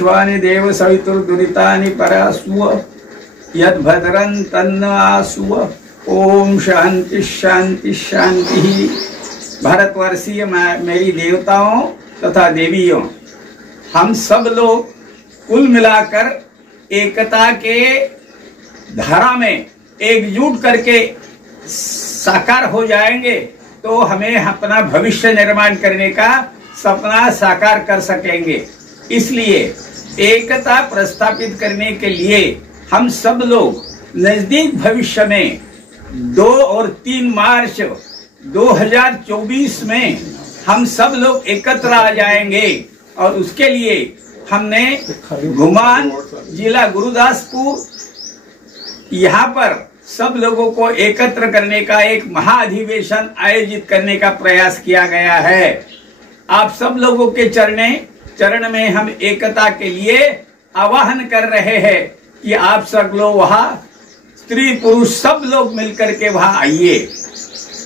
विश्वानि देव सवितुर्दुरितानि परासुव यद्भद्रं तन्न आसुव। ओम शांति शांति शांति। भारतवर्षीय मेरी देवताओं तथा देवियों, हम सब लोग कुल मिलाकर एकता के धारा में एकजुट करके साकार हो जाएंगे तो हमें अपना भविष्य निर्माण करने का सपना साकार कर सकेंगे। इसलिए एकता प्रस्थापित करने के लिए हम सब लोग नजदीक भविष्य में 2 और 3 मार्च 2024 में हम सब लोग एकत्र आ जाएंगे और उसके लिए हमने घुमान जिला गुरुदासपुर यहाँ पर सब लोगों को एकत्र करने का एक महाअधिवेशन आयोजित करने का प्रयास किया गया है। आप सब लोगों के चरण में हम एकता के लिए आह्वान कर रहे हैं कि आप सब लोग वहाँ स्त्री पुरुष सब लोग मिलकर के वहाँ आइए।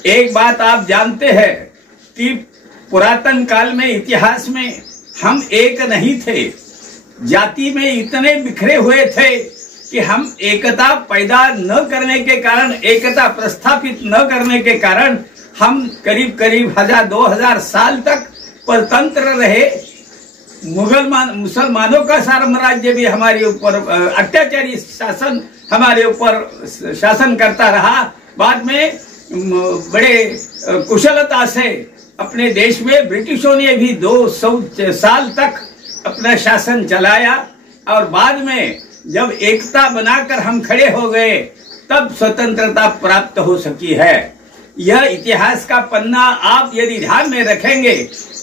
एक बात आप जानते हैं कि पुरातन काल में इतिहास में हम एक नहीं थे, जाति में इतने बिखरे हुए थे कि हम एकता पैदा न करने के कारण, एकता प्रस्थापित न करने के कारण हम करीब 1000-2000 साल तक परतंत्र रहे। मुसलमानों का साम्राज्य भी हमारे ऊपर अत्याचारी शासन हमारे ऊपर शासन करता रहा। बाद में बड़े कुशलता से अपने देश में ब्रिटिशों ने भी 200 साल तक अपना शासन चलाया और बाद में जब एकता बनाकर हम खड़े हो गए तब स्वतंत्रता प्राप्त हो सकी है। यह इतिहास का पन्ना आप यदि ध्यान में रखेंगे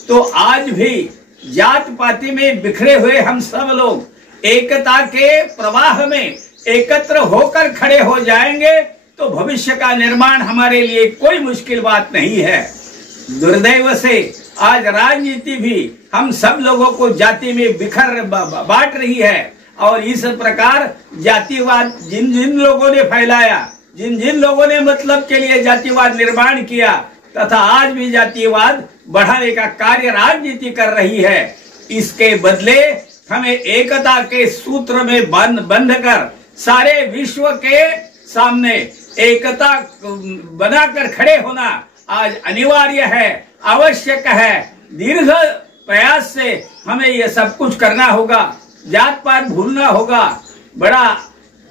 तो आज भी जात पाति में बिखरे हुए हम सब लोग एकता के प्रवाह में एकत्र होकर खड़े हो जाएंगे तो भविष्य का निर्माण हमारे लिए कोई मुश्किल बात नहीं है। दुर्दैव से आज राजनीति भी हम सब लोगों को जाति में बांट रही है और इस प्रकार जातिवाद जिन जिन लोगों ने फैलाया, जिन जिन लोगों ने मतलब के लिए जातिवाद निर्माण किया तथा आज भी जातिवाद बढ़ाने का कार्य राजनीति कर रही है, इसके बदले हमें एकता के सूत्र में बंध कर सारे विश्व के सामने एकता बनाकर खड़े होना आज अनिवार्य है, आवश्यक है। दीर्घ प्रयास से हमें यह सब कुछ करना होगा, जात पात भूलना होगा। बड़ा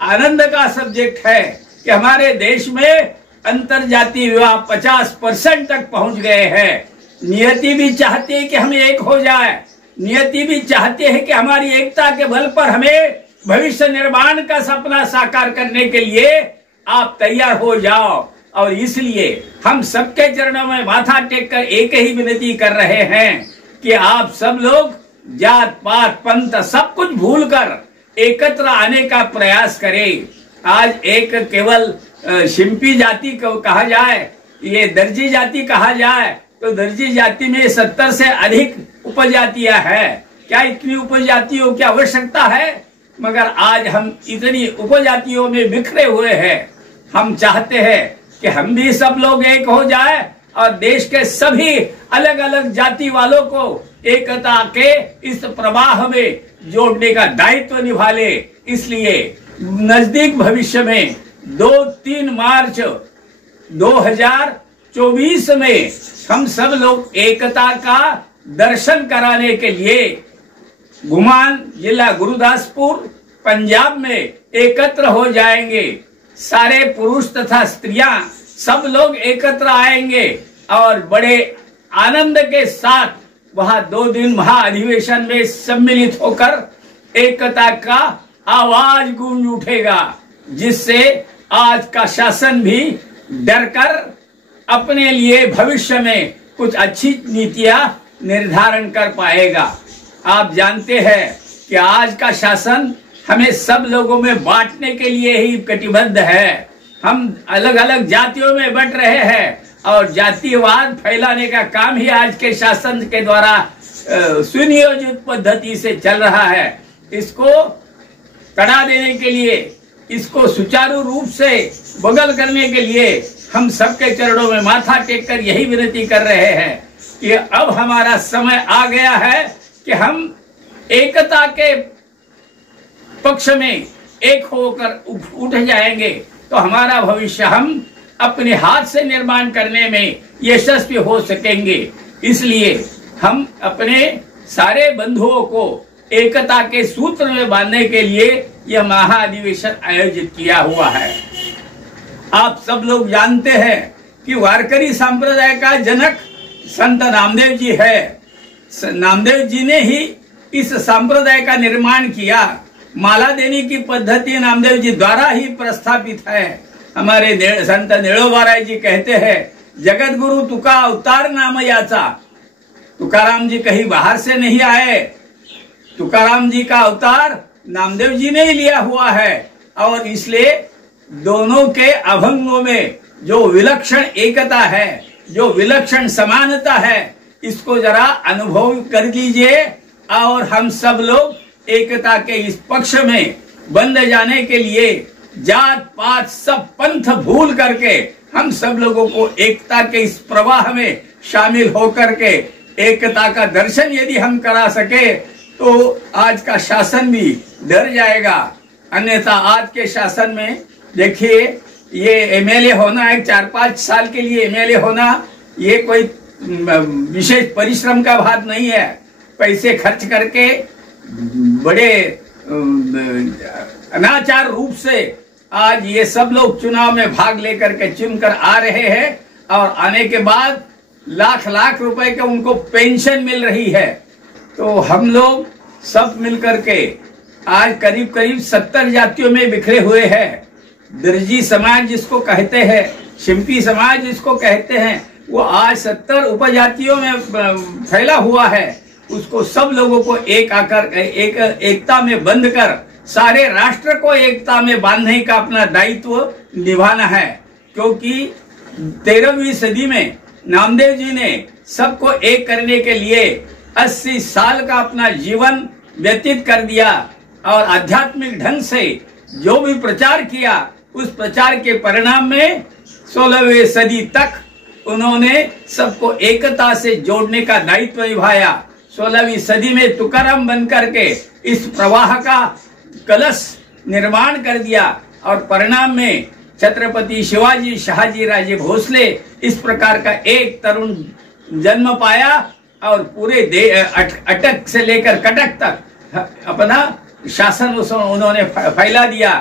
आनंद का सब्जेक्ट है कि हमारे देश में अंतर जाति विवाह 50% तक पहुंच गए हैं। नियति भी चाहती है कि हम एक हो जाए, नियति भी चाहती है कि हमारी एकता के बल पर हमें भविष्य निर्माण का सपना साकार करने के लिए आप तैयार हो जाओ। और इसलिए हम सबके चरणों में माथा टेक कर एक ही विनती कर रहे हैं कि आप सब लोग जात पात पंथ सब कुछ भूलकर एकत्र आने का प्रयास करें। आज एक केवल शिंपी जाति को कहा जाए, ये दर्जी जाति कहा जाए तो दर्जी जाति में 70 से अधिक उपजातियां है। क्या इतनी उपजातियों की आवश्यकता है? मगर आज हम इतनी उपजातियों में बिखरे हुए हैं। हम चाहते हैं कि हम भी सब लोग एक हो जाए और देश के सभी अलग अलग जाति वालों को एकता के इस प्रवाह में जोड़ने का दायित्व निभा ले। इसलिए नजदीक भविष्य में 2-3 मार्च 2024 में हम सब लोग एकता का दर्शन कराने के लिए घुमान जिला गुरुदासपुर पंजाब में एकत्र हो जाएंगे। सारे पुरुष तथा स्त्रियां सब लोग एकत्र आएंगे और बड़े आनंद के साथ वहां 2 दिन महाअधिवेशन में सम्मिलित होकर एकता का आवाज गूंज उठेगा, जिससे आज का शासन भी डरकर अपने लिए भविष्य में कुछ अच्छी नीतियां निर्धारण कर पाएगा। आप जानते हैं कि आज का शासन हमें सब लोगों में बांटने के लिए ही कटिबद्ध है। हम अलग अलग जातियों में बंट रहे हैं और जातिवाद फैलाने का काम ही आज के शासन के द्वारा सुनियोजित पद्धति से चल रहा है। इसको तड़ा देने के लिए, इसको सुचारू रूप से बगल करने के लिए हम सबके चरणों में माथा टेक कर यही विनती कर रहे हैं कि अब हमारा समय आ गया है कि हम एकता के पक्ष में एक होकर उठ जाएंगे तो हमारा भविष्य हम अपने हाथ से निर्माण करने में यशस्वी हो सकेंगे। इसलिए हम अपने सारे बंधुओं को एकता के सूत्र में बांधने के लिए यह महाअधिवेशन आयोजित किया हुआ है। आप सब लोग जानते हैं कि वारकरी संप्रदाय का जनक संत नामदेव जी है। नामदेव जी ने ही इस संप्रदाय का निर्माण किया। माला देने की पद्धति नामदेव जी द्वारा ही प्रस्थापित है। हमारे संत निळोबाराय जी कहते हैं, जगत गुरु तुका अवतार नाम याचा। तुकाराम जी कहीं बाहर से नहीं आए, तुकाराम जी का अवतार नामदेव जी ने ही लिया हुआ है। और इसलिए दोनों के अभंगों में जो विलक्षण एकता है, जो विलक्षण समानता है, इसको जरा अनुभव कर लीजिए और हम सब लोग एकता के इस पक्ष में बंध जाने के लिए जात पात सब पंथ भूल करके हम सब लोगों को एकता के इस प्रवाह में शामिल होकर के एकता का दर्शन यदि हम करा सके तो आज का शासन भी डर जाएगा। अन्यथा आज के शासन में देखिए, ये एमएलए होना, एक 4-5 साल के लिए एमएलए होना, ये कोई विशेष परिश्रम का बात नहीं है। पैसे खर्च करके बड़े अनाचार रूप से आज ये सब लोग चुनाव में भाग लेकर के चुनकर आ रहे हैं और आने के बाद लाख रुपए के उनको पेंशन मिल रही है। तो हम लोग सब मिलकर के आज करीब 70 जातियों में बिखरे हुए हैं। दर्जी समाज जिसको कहते हैं, शिंपी समाज जिसको कहते हैं, वो आज 70 उपजातियों में फैला हुआ है। उसको सब लोगों को एकता में बंध कर सारे राष्ट्र को एकता में बांधने का अपना दायित्व निभाना है। क्योंकि 13वीं सदी में नामदेव जी ने सबको एक करने के लिए 80 साल का अपना जीवन व्यतीत कर दिया और आध्यात्मिक ढंग से जो भी प्रचार किया, उस प्रचार के परिणाम में 16वीं सदी तक उन्होंने सबको एकता से जोड़ने का दायित्व निभाया। 16वीं सदी में तुकाराम बनकर के इस प्रवाह का कलश निर्माण कर दिया और परिणाम में छत्रपति शिवाजी शाहजी राजे भोसले इस प्रकार का एक तरुण जन्म पाया और पूरे अटक से लेकर कटक तक अपना शासन उन्होंने फैला दिया।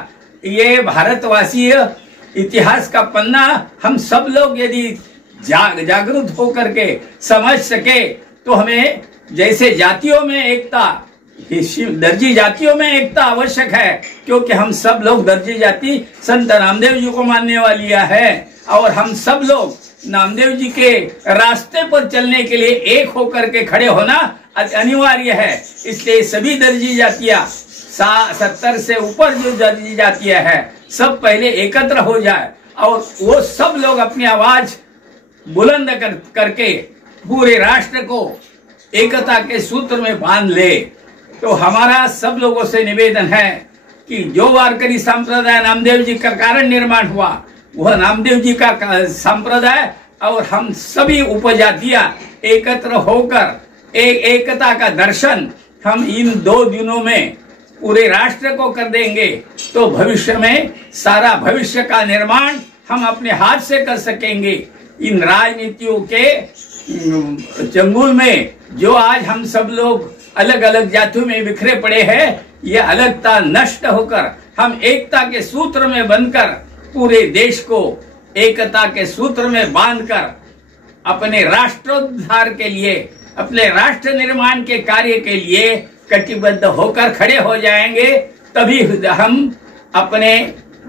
ये भारतवासी इतिहास का पन्ना हम सब लोग यदि जागरूक होकर के समझ सके तो हमें जैसे जातियों में एकता, दर्जी जातियों में एकता आवश्यक है, क्योंकि हम सब लोग दर्जी जाति संत नामदेव जी को मानने वाली है और हम सब लोग नामदेव जी के रास्ते पर चलने के लिए एक होकर के खड़े होना अनिवार्य है। इसलिए सभी दर्जी जातियां 70 से ऊपर जो दर्जी जातियां है सब पहले एकत्र हो जाए और वो सब लोग अपनी आवाज बुलंद करके पूरे राष्ट्र को एकता के सूत्र में बांध ले। तो हमारा सब लोगों से निवेदन है कि जो वारकरी संप्रदाय नामदेव जी का कारण निर्माण हुआ, वह नामदेव जी का संप्रदाय और हम सभी उपजातियां एकत्र होकर एकता का दर्शन हम इन 2 दिनों में पूरे राष्ट्र को कर देंगे तो भविष्य में सारा भविष्य का निर्माण हम अपने हाथ से कर सकेंगे। इन राजनीतियों के चंगुल में जो आज हम सब लोग अलग अलग जातियों में बिखरे पड़े हैं, ये अलगता नष्ट होकर हम एकता के सूत्र में बंधकर पूरे देश को एकता के सूत्र में बांधकर अपने राष्ट्रोद्धार के लिए, अपने राष्ट्र निर्माण के कार्य के लिए कटिबद्ध होकर खड़े हो जाएंगे। तभी हम अपने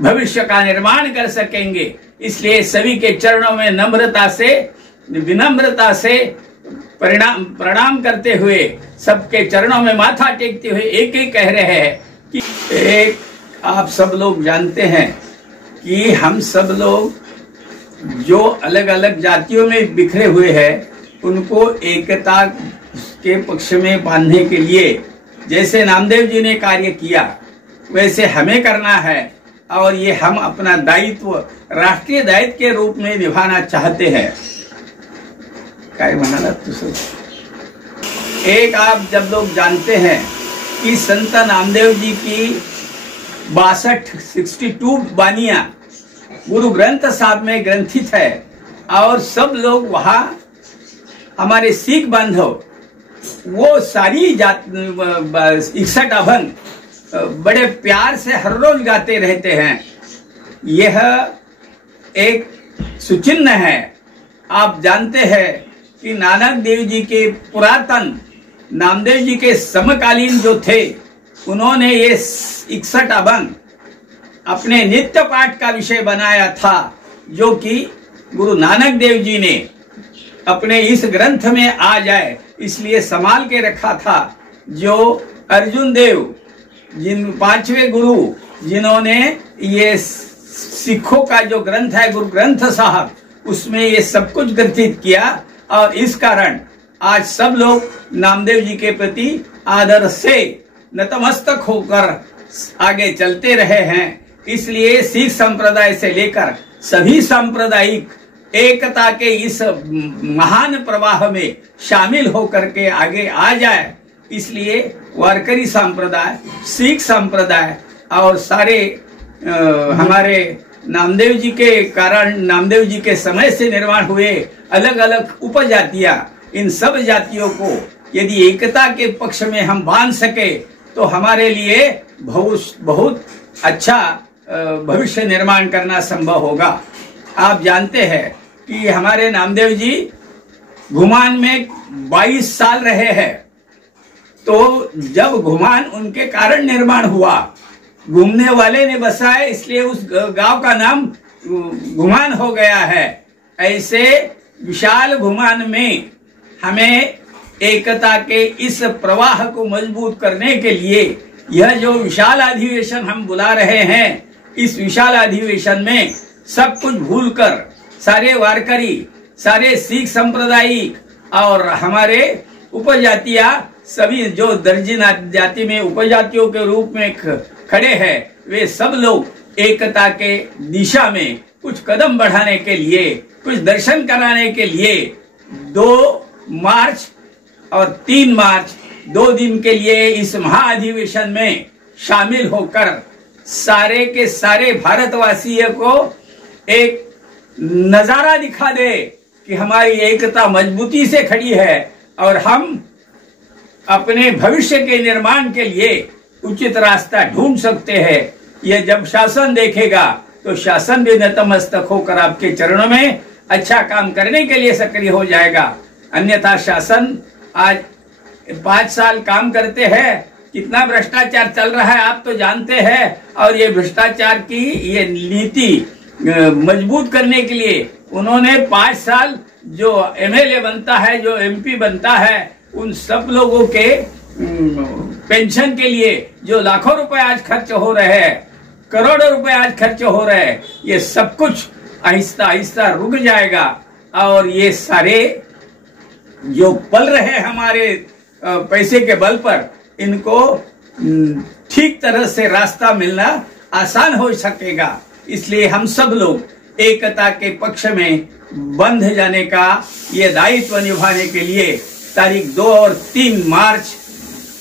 भविष्य का निर्माण कर सकेंगे। इसलिए सभी के चरणों में नम्रता से, विनम्रता से प्रणाम करते हुए, सबके चरणों में माथा टेकते हुए एक ही कह रहे हैं कि एक आप सब लोग जानते हैं कि हम सब लोग जो अलग अलग जातियों में बिखरे हुए हैं उनको एकता के पक्ष में बांधने के लिए जैसे नामदेव जी ने कार्य किया वैसे हमें करना है और ये हम अपना दायित्व राष्ट्रीय दायित्व के रूप में निभाना चाहते हैं। काय म्हणाला एक आप जब लोग जानते हैं कि संत नामदेव जी की 62 बानियां गुरु ग्रंथ साहब में ग्रंथित है और सब लोग वहां हमारे सिख बांधव वो सारी जात 61 अभंग बड़े प्यार से हर रोज गाते रहते हैं। यह एक सुचिन्ह है। आप जानते हैं कि नानक देव जी के पुरातन नामदेव जी के समकालीन जो थे उन्होंने ये 61 अभंग अपने नित्य पाठ का विषय बनाया था, जो कि गुरु नानक देव जी ने अपने इस ग्रंथ में आ जाए इसलिए संभाल के रखा था। जो अर्जुन देव जिन 5वें गुरु जिन्होंने ये सिखों का जो ग्रंथ है गुरु ग्रंथ साहब उसमें ये सब कुछ ग्रंथित किया और इस कारण आज सब लोग नामदेव जी के प्रति आदर से नतमस्तक होकर आगे चलते रहे हैं। इसलिए सिख संप्रदाय से लेकर सभी सांप्रदायिक एकता के इस महान प्रवाह में शामिल होकर के आगे आ जाए, इसलिए वारकरी संप्रदाय, सिख संप्रदाय और सारे हमारे नामदेव जी के कारण नामदेव जी के समय से निर्माण हुए अलग अलग उपजातियां, इन सब जातियों को यदि एकता के पक्ष में हम बांध सके तो हमारे लिए बहुत अच्छा भविष्य निर्माण करना संभव होगा। आप जानते हैं कि हमारे नामदेव जी घुमान में 22 साल रहे हैं, तो जब घुमान उनके कारण निर्माण हुआ, घूमने वाले ने बसाया इसलिए उस गांव का नाम घुमान हो गया है। ऐसे विशाल घुमान में हमें एकता के इस प्रवाह को मजबूत करने के लिए यह जो विशाल अधिवेशन हम बुला रहे हैं, इस विशाल अधिवेशन में सब कुछ भूलकर सारे वारकरी, सारे सिख संप्रदायिक और हमारे उपजातियां सभी जो दर्जन जाति में उपजातियों के रूप में खड़े हैं, वे सब लोग एकता के दिशा में कुछ कदम बढ़ाने के लिए, कुछ दर्शन कराने के लिए 2 मार्च और 3 मार्च 2 दिन के लिए इस महाअधिवेशन में शामिल होकर सारे के सारे भारतवासियों को एक नजारा दिखा दे कि हमारी एकता मजबूती से खड़ी है और हम अपने भविष्य के निर्माण के लिए उचित रास्ता ढूंढ सकते हैं। ये जब शासन देखेगा तो शासन भी नतमस्तक होकर आपके चरणों में अच्छा काम करने के लिए सक्रिय हो जाएगा। अन्यथा शासन आज 5 साल काम करते हैं, कितना भ्रष्टाचार चल रहा है आप तो जानते हैं, और ये भ्रष्टाचार की ये नीति मजबूत करने के लिए उन्होंने 5 साल जो एमएलए बनता है, जो एमपी बनता है, उन सब लोगों के पेंशन के लिए जो लाखों रुपए आज खर्च हो रहे हैं, करोड़ों रुपए आज खर्च हो रहे हैं, ये सब कुछ आहिस्ता आहिस्ता रुक जाएगा और ये सारे जो पल रहे हमारे पैसे के बल पर, इनको ठीक तरह से रास्ता मिलना आसान हो सकेगा। इसलिए हम सब लोग एकता के पक्ष में बंध जाने का ये दायित्व निभाने के लिए तारीख 2 और 3 मार्च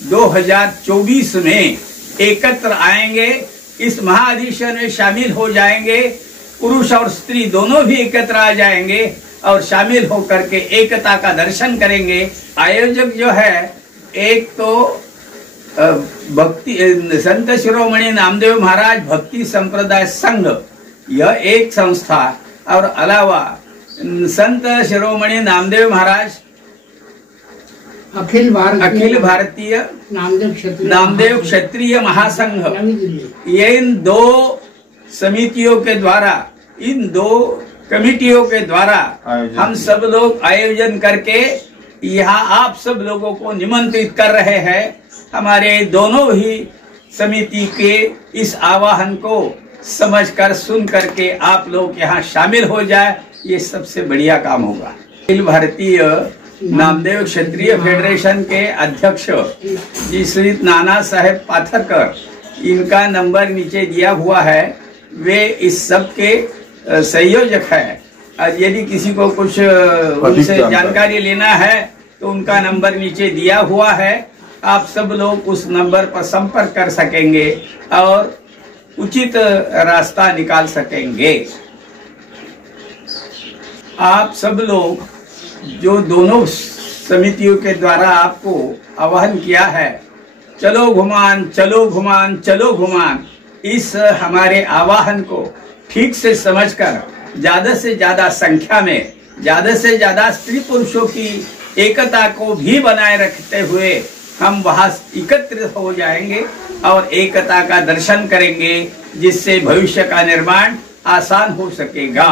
2024 में एकत्र आएंगे, इस महाअधिवेशन में शामिल हो जाएंगे। पुरुष और स्त्री दोनों भी एकत्र आ जाएंगे और शामिल होकर के एकता का दर्शन करेंगे। आयोजक जो है, एक तो भक्ति संत शिरोमणि नामदेव महाराज भक्ति संप्रदाय संघ, यह एक संस्था, और अलावा संत शिरोमणि नामदेव महाराज अखिल भारतीय नामदेव क्षत्रिय महासंघ, ये इन 2 समितियों के द्वारा, इन 2 कमिटियों के द्वारा हम सब लोग आयोजन करके यहाँ आप सब लोगों को निमंत्रित कर रहे हैं। हमारे दोनों ही समिति के इस आह्वान को समझकर सुन करके आप लोग यहाँ शामिल हो जाए, ये सबसे बढ़िया काम होगा। अखिल भारतीय नामदेव क्षत्रिय फेडरेशन के अध्यक्ष जी श्री नाना साहेब पाथरकर, इनका नंबर नीचे दिया हुआ है, वे इस सब के संयोजक है। यदि किसी को कुछ उनसे जानकारी लेना है तो उनका नंबर नीचे दिया हुआ है। आप सब लोग उस नंबर पर संपर्क कर सकेंगे और उचित रास्ता निकाल सकेंगे। आप सब लोग जो दोनों समितियों के द्वारा आपको आह्वान किया है, चलो घुमान चलो घुमान चलो घुमान, इस हमारे आह्वान को ठीक से समझकर ज्यादा से ज्यादा संख्या में ज्यादा से ज्यादा स्त्री पुरुषों की एकता को भी बनाए रखते हुए हम वहां एकत्रित हो जाएंगे और एकता का दर्शन करेंगे, जिससे भविष्य का निर्माण आसान हो सकेगा।